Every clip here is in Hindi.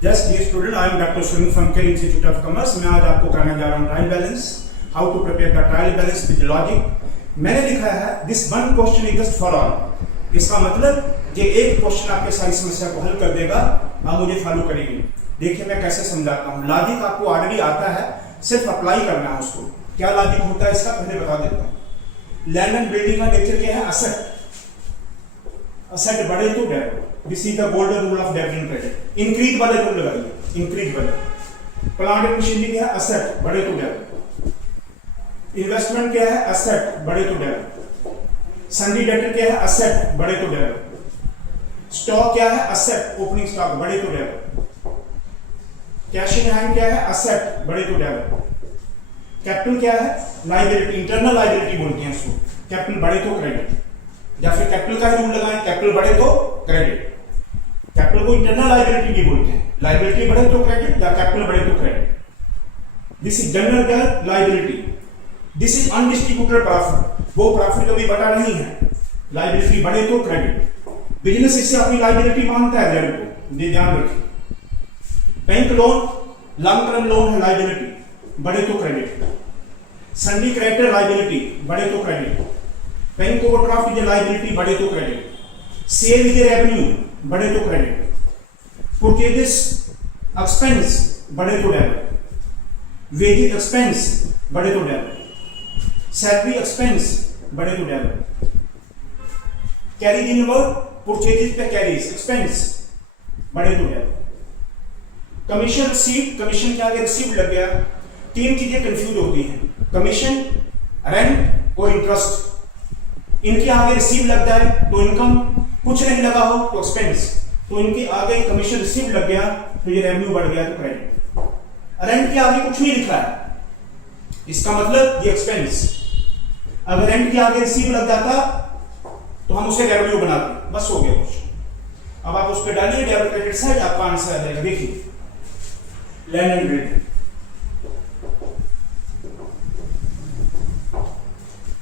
Yes, dear student, I am Dr. Sunil from Care Institute of Commerce. मैं आज आपको कराने जा रहा हूँ trial balance, how to prepare the trial balance with logic. मैंने लिखा है this one question is just for all. इसका मतलब ये एक क्वेश्चन आपके सारी समस्या को हल कर देगा। आप मुझे फॉलो करेंगे। देखिए मैं कैसे समझाता हूँ। लॉजिक आपको ऑलरेडी आता है, सिर्फ अप्लाई करना है उसको। क्या लॉजिक होता है इसका पहले बता देता हूँ। लैंड एंड बिल्डिंग का नेचर क्या है? असेट। असेट बढ़े तो debit. This is the golden rule of debit and credit. Increase वाले रूल लगाइए, इंक्रीज वाले। प्लांट एंड मशीनरी क्या है? असेट बढ़े तो डेबिट। इन्वेस्टमेंट क्या है? असेट बढ़े तो डेबिट। सन्डी डेटर क्या है? असेट बढ़े तो डेबिट। स्टॉक क्या है? असेट। ओपनिंग स्टॉक बढ़े तो डेबिट। कैश इन हैंड क्या है? असेट बढ़े तो डेबिट। कैपिटल क्या है? लायबिलिटी, इंटरनल लायबिलिटी बोलते हैं उसको। कैपिटल बढ़े तो क्रेडिट, या फिर कैपिटल का ही रूल लगाएं, कैपिटल बढ़े तो क्रेडिट। कैपिटल को इंटरनल लायबिलिटी भी बोलते हैं। लायबिलिटी बढ़े तो क्रेडिट या कैपिटल बढ़े तो credit. This is general liability. This is undistributed profit. वो प्रॉफिट कभी बटा नहीं है। लायबिलिटी बढ़े तो क्रेडिट। बिजनेस इससे अपनी लायबिलिटी मांगता है डेबिट को, ये ध्यान रखिए। Bank loan long term loan है, लायबिलिटी बढ़े तो क्रेडिट। सन्डी क्रेडिटर लायबिलिटी बढ़े तो credit. Bank overdraft is liability बढ़े तो क्रेडिट। सेल इज रेवेन्यू बढ़े तो क्रेडिट। परचेजेस एक्सपेंस बढ़े तो डेबिट। वेजेस एक्सपेंस बढ़े तो डेबिट। सैलरी एक्सपेंस बढ़े तो debit. Carry in word purchases पे कैरीज एक्सपेंस बढ़े तो डेबिट। कमीशन रिसीव, कमीशन के आगे रिसीव लग गया। तीन चीजें कंफ्यूज होती हैं, कमीशन, रेंट और इंटरेस्ट। इनके आगे रिसीव लगता है तो इनकम, कुछ नहीं लगा हो तो एक्सपेंस। तो इनके आगे कमीशन रिसीव लग गया तो ये रेवेन्यू बढ़ गया तो क्रेडिट। रेंट के आगे कुछ नहीं लिखा है, इसका मतलब ये एक्सपेंस। अगर रेंट के आगे रिसीव लग जाता तो हम उसे रेवेन्यू बनाते, बस हो गया कुछ। अब आप उस पर डालिए डेबिट क्रेडिट साइड, आपका आंसर आ जाएगा। देखिए land and building,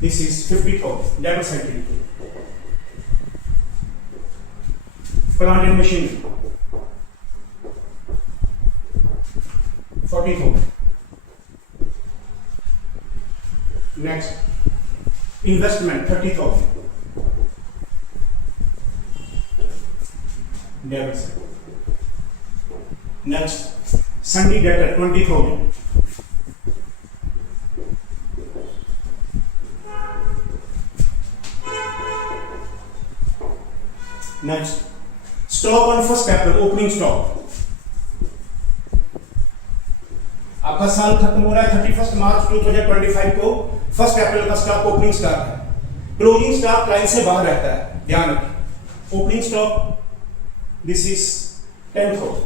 this is 50,000 debit side के लिए। Plant and machinery 40,000। Next investment 30,000 debit side. Next सन्डी debtor 20,000। Next stock on first capital, opening stock. आपका साल खत्म हो रहा है 31 मार्च 2025 को। फर्स्ट कैपिटल का स्टॉक ओपनिंग स्टॉक है। क्लोजिंग स्टॉक लाइन से बाहर रहता है, ध्यान रखिए। Opening stock this is 10,000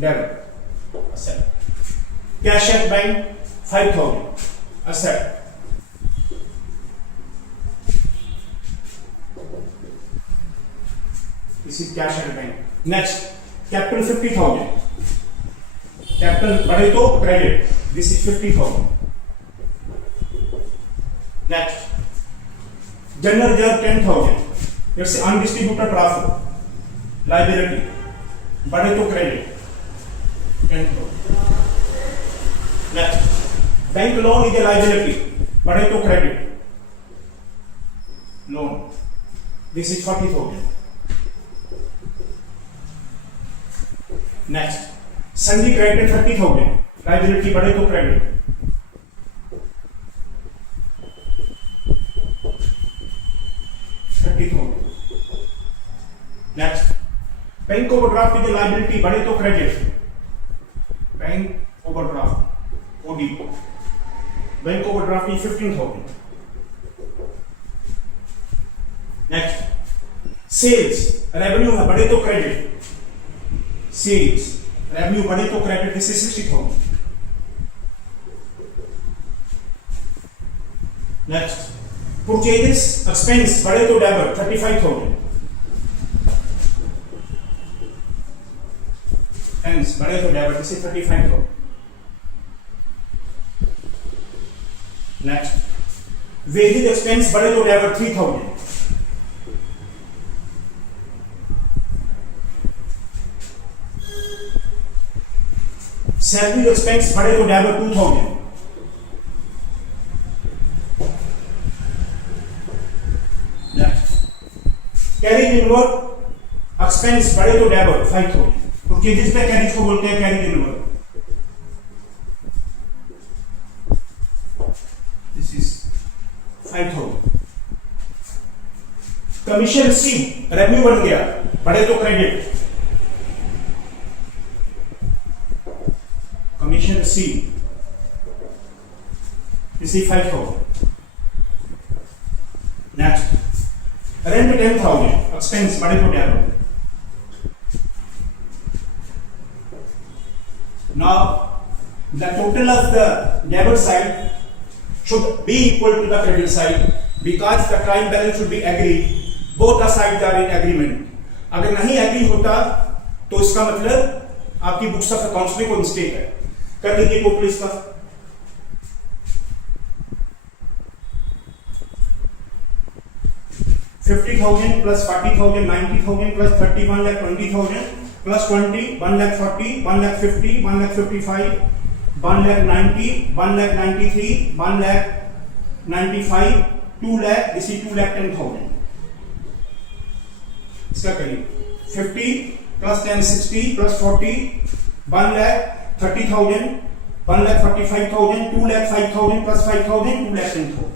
debit asset. Cash at bank 5,000 asset. This is cash at bank. Next, capital 50,000. Capital बढ़े तो credit. This is 50,000. Next, general reserve 10,000. It's undistributed profit. Liability बढ़े तो credit 10,000. Next, bank loan is a liability. बढ़े तो credit. Loan. This is 40,000. Next sundry credit 30,000, liability बढ़े तो क्रेडिट। नेक्स्ट बैंक ओवरड्राफ्ट की लायबिलिटी बढ़े तो credit. Bank overdraft OD, bank overdraft की 15,000। नेक्स्ट सेल्स रेवेन्यू है, बढ़े तो क्रेडिट। सेल्स रेवेन्यू बढ़े तो credit, this is 60,000। Next purchases expense बढ़े तो डेबिट 35,000। एक्सपेंस बढ़े तो debit, this is 35,000। Next wages expense बढ़े तो डेबिट 3,000। सैलरी एक्सपेंस बढ़े तो डेबिट 2000, कैरिज इनवर्ड एक्सपेंस बढ़े तो डेबिट 5000, तो किस पे कैरिज को बोलते हैं? Carriage inward. This is 5000। Commission receive revenue बन गया, बढ़े तो credit, commission receive receive 5000। Next rent 10,000, expense बढ़े तो debit. Now the total of the debit side should be equal to the credit side because the trial balance should be agreed. Both the sides are in agreement. अगर नहीं एग्री होता तो इसका मतलब आपकी बुक्स ऑफ अकाउंट्स में कोई मिस्टेक है। कर लीजिए टोटल इसका। 50,000 plus 40,000 90,000 plus 30 1,20,000 plus 20 1,40,000 1,50,000 1,55,000 1,90,000 1,93,000 1,95,000 2 lakh, this is 2,10,000। इसका करिए 50 plus 10 60 plus 40 1,30,000 1,45,000 2,05,000 plus 5,000 2,10,000।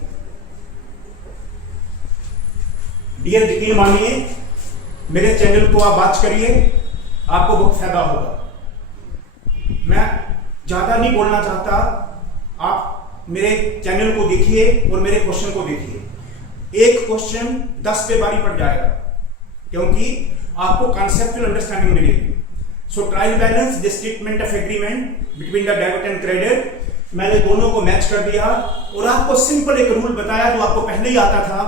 डियर यकीन मानिए मेरे चैनल को आप वॉच करिए, आपको बहुत फायदा होगा। मैं ज्यादा नहीं बोलना चाहता, आप मेरे चैनल को देखिए और मेरे क्वेश्चन को देखिए। एक क्वेश्चन 10 पे बारी पड़ जाएगा क्योंकि आपको कॉन्सेप्चुअल अंडरस्टैंडिंग मिलेगी। So trial balance the statement of agreement between the debit and credit, मैंने दोनों को मैच कर दिया और आपको सिंपल एक रूल बताया जो आपको पहले ही आता था